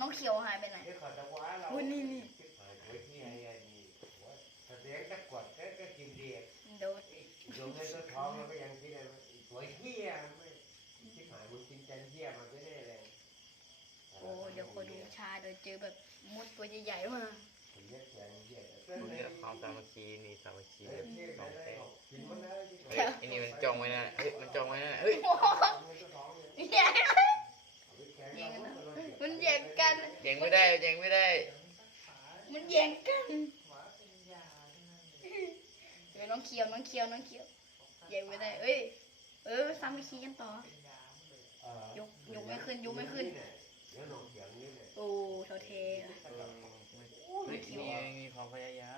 น้องเขียวหายไปไหนเดี๋ยวเขาจะว่าเราอุ้ยนี่นี่ไอ้ไว้ที่ไอ้ไอ้นี่ว่าแสดงตะกวดก็ก็กินดีโดดโยมในตัวทองมันก็ยังกินอะไรตัวเหี้ยไม่ที่หายมันกินจันเหี้ยมันไม่ได้เลยโอ้เดี๋ยวคอยดูชาเดี๋ยวเจอแบบมดตัวใหญ่ๆมาผมเรียกแกงเหี้ยแต่พวกนี้ความสามัคคีนี่สามัคคีเฮ้ยแบบเหี้ยสองไม่ได้แต้มกินมันได้เฮ้ยอันนี้มันจ้องไว้นะเฮ้ยมันจ้องไว้นะเฮ้ยเนี่ย งไม่ได้แย่งไม่ได้ มันแย่งกันเดี๋ยน้องเคียวน้องเคียวน้องเคียวแย่งไม่ได้ เอ้ย เออซ้ำไปขี้กันต่อ ยกยกไม่ขึ้นยกไม่ขึ้น โอ้เท่เท ไม่คิดว่ามีความพยายาม